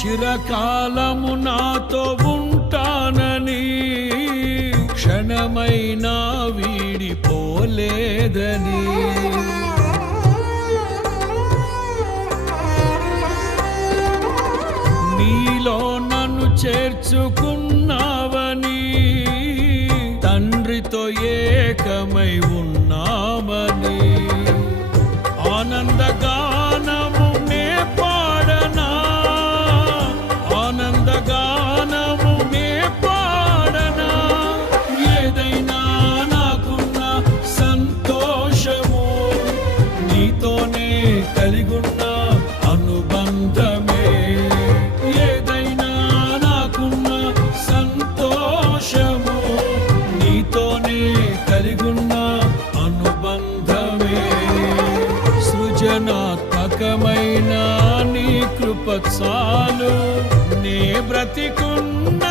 చిరకాలము నాతో ఉంటానని, క్షణమైనా వీడిపోలేదని. నీలో నన్ను చేర్చుకున్నావని, తండ్రితో ఏకమై ఉన్నామని. ఆనందగానము నే పాడనా, ఆనందగానము నే పాడనా. ఏదైనా నాకున్న సంతోషము, నీతోనే కలిగున్న అనుబంధమే. ఏదైనా నాకున్న సంతోషము, నీతోనే కలిగున్న అనుబంధమే. సృజనాత్మకమైన నీ కృప చాలు, నే బ్రతికున్న